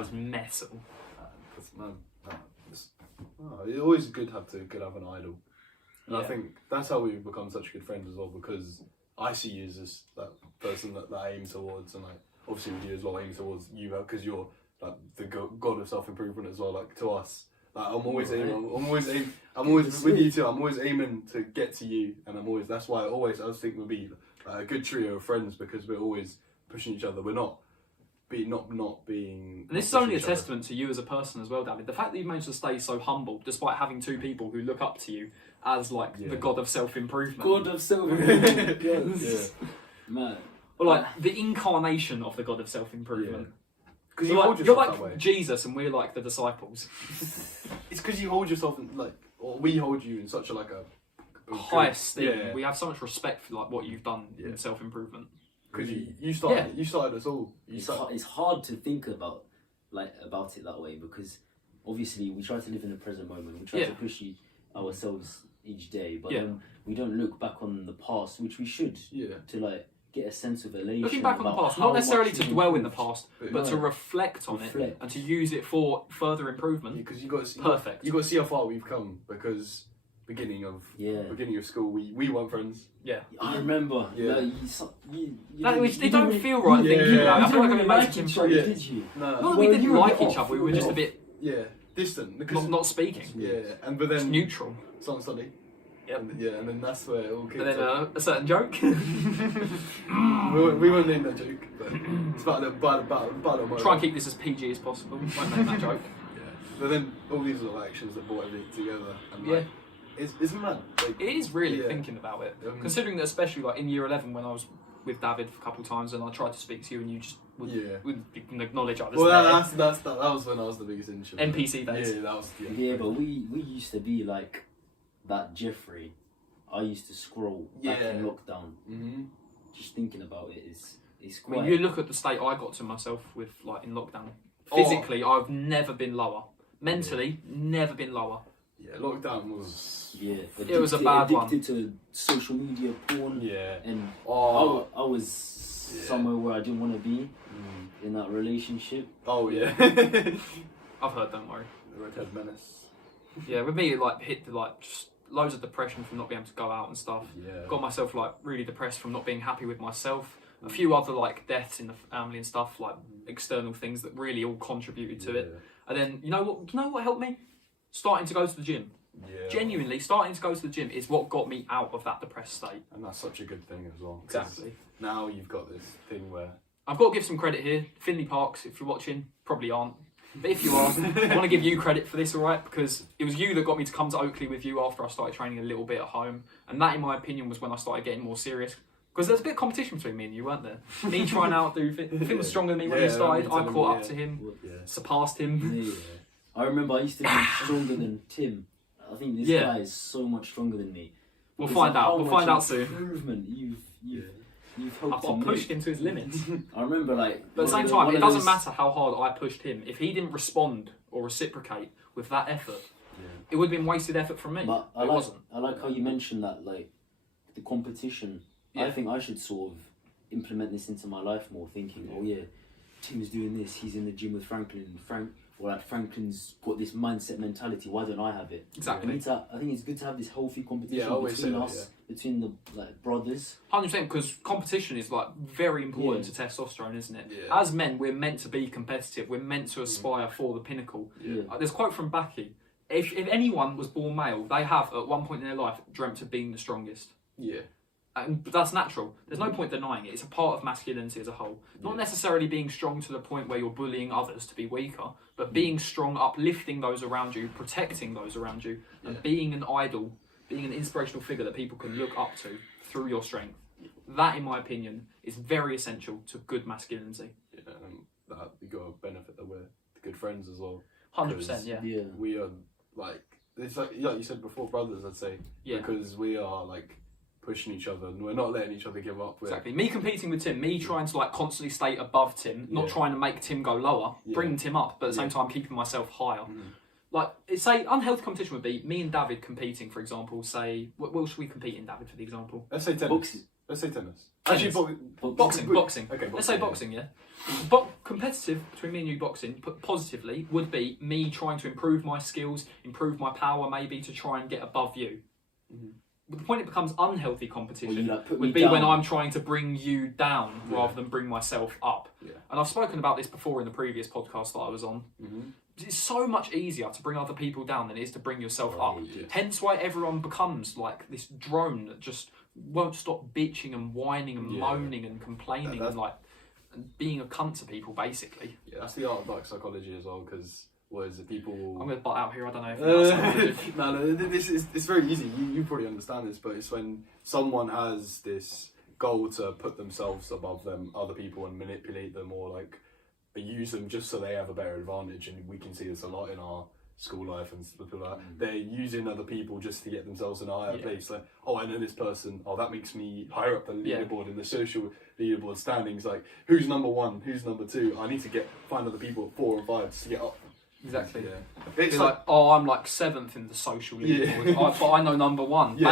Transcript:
was metal. It's always good to have an idol. And Yeah. I think that's how we've become such good friends as well, because I see you as that person that I aim towards, and like obviously with you as well, aim towards you because you're like the god of self-improvement as well. Like to us, like I'm always with you too. I'm always aiming to get to you, and that's why I think we'll be a good trio of friends, because we're always pushing each other. We're not being. And this is only a testament to you as a person as well, David. The fact that you've managed to stay so humble, despite having two people who look up to you as like the god of self-improvement. God of self-improvement. Yes. Yeah. Man. Or like the incarnation of the god of self-improvement. Because You're like Jesus, and we're like the disciples. It's because you hold yourself or we hold you in such a high esteem. Yeah. We have so much respect for like what you've done in self-improvement. Because you started us all. It's hard to think about it that way, because obviously we try to live in the present moment. We try to push ourselves each day, but then we don't look back on the past, which we should. To like get a sense of elation. Looking back on the past, not necessarily to dwell in the past, but to reflect on it and to use it for further improvement. Because you got to perfect. You got to see how far we've come. Because beginning of school, we weren't friends. Yeah, I remember. Yeah, they don't feel right thinking about it. I feel like I've been making each other, did you? No, not that we didn't like each other. We were just a bit distant. Not speaking. But then it's neutral. Song study. Yep. And then that's where it all kicked off. And then a certain joke. we won't name that joke, but it's about Try and keep this as PG as possible. Won't name that joke. But then all these little actions that brought everything together. And it's mad. Like, it is really thinking about it. Considering that, especially like in year 11 when I was with David a couple of times and I tried to speak to you and you just wouldn't acknowledge others. Well, that was when I was the biggest introvert. NPC days. Yeah, that was. Yeah, but we used to be like that Jeffrey. I used to scroll back in lockdown. Mm-hmm. Just thinking about it is quite. When you look at the state I got to myself with like in lockdown. Physically, I've never been lower. Mentally, never been lower. Yeah, lockdown was. Yeah, it was a bad one. Addicted to social media porn. Yeah, and I was somewhere where I didn't want to be in that relationship. Oh yeah, I've heard. Don't worry. The Red Menace. Yeah, with me, it like hit the just loads of depression from not being able to go out and stuff. Yeah, got myself like really depressed from not being happy with myself. A few other like deaths in the family and stuff, like external things that really all contributed to it. And then you know what helped me? Starting to go to the gym. Yeah. Genuinely, starting to go to the gym is what got me out of that depressed state. And that's such a good thing as well. Exactly. Now you've got this thing where I've got to give some credit here. Finley Parks, if you're watching, probably aren't. But if you are, I want to give you credit for this, alright? Because it was you that got me to come to Oakley with you after I started training a little bit at home. And that, in my opinion, was when I started getting more serious. Because there's a bit of competition between me and you, weren't there? Me trying to outdo Finn. Finn was stronger than me when he started. I caught up to him, surpassed him. Yeah. I remember I used to be stronger than Tim. I think this guy is so much stronger than me. We'll find out. We'll find out soon. Improvement you've helped I've pushed him to his limits. I remember But at the same time, it doesn't matter how hard I pushed him. If he didn't respond or reciprocate with that effort, it would have been wasted effort from me. But it wasn't. I like how you mentioned that, like the competition. I think I should sort of implement this into my life more, thinking, oh yeah, Tim's doing this, he's in the gym with Franklin, Franklin's got this mindset mentality, why don't I have it? Exactly. I think it's good to have this healthy competition between us, between the like brothers. 100%, because competition is like very important to testosterone, isn't it? Yeah. As men, we're meant to be competitive, we're meant to aspire for the pinnacle. There's a quote from Baki, if anyone was born male, they have at one point in their life dreamt of being the strongest. Yeah. But that's natural. There's no point denying it. It's a part of masculinity as a whole. Not necessarily being strong to the point where you're bullying others to be weaker, but being strong, uplifting those around you, protecting those around you, and being an idol, being an inspirational figure that people can look up to through your strength. That, in my opinion, is very essential to good masculinity. Yeah, and that we got a benefit that we're good friends as well. 100%, yeah. We are like, it's like you said before, brothers, I'd say. Yeah. Because we are like pushing each other and we're not letting each other give up. Exactly. Me competing with Tim, me trying to like constantly stay above Tim, not trying to make Tim go lower, bringing Tim up, but at the same time keeping myself higher. Like, say, unhealthy competition would be me and David competing, for example. Say, what should we compete in, David, for the example? Let's say tennis. Boxing. Let's say tennis. Tennis. Actually, Boxing. Okay, Let's say boxing, yeah. But competitive between me and you boxing, put positively, would be me trying to improve my skills, improve my power, maybe to try and get above you. But the point it becomes unhealthy competition would be when I'm trying to bring you down rather than bring myself up. Yeah. And I've spoken about this before in the previous podcast that I was on. It's so much easier to bring other people down than it is to bring yourself up. Yes. Hence why everyone becomes like this drone that just won't stop bitching and whining and moaning and complaining and being a cunt to people, basically. Yeah, that's the art of like psychology as well, because what is it, people... I'm going to butt out here, I don't know if that's no, it's very easy. You probably understand this, but it's when someone has this goal to put themselves above other people and manipulate them, or like use them just so they have a better advantage. And we can see this a lot in our school life and stuff like that. They're using other people just to get themselves in a higher place. Like, oh, I know this person. Oh, that makes me higher up the leaderboard in the social leaderboard standings. Like, who's number 1? Who's number 2? I need to find other people at 4 and 5 just to get up. Exactly. Yeah. It's like, oh, I'm like 7th in the social leaderboard, but I know number 1. Yeah.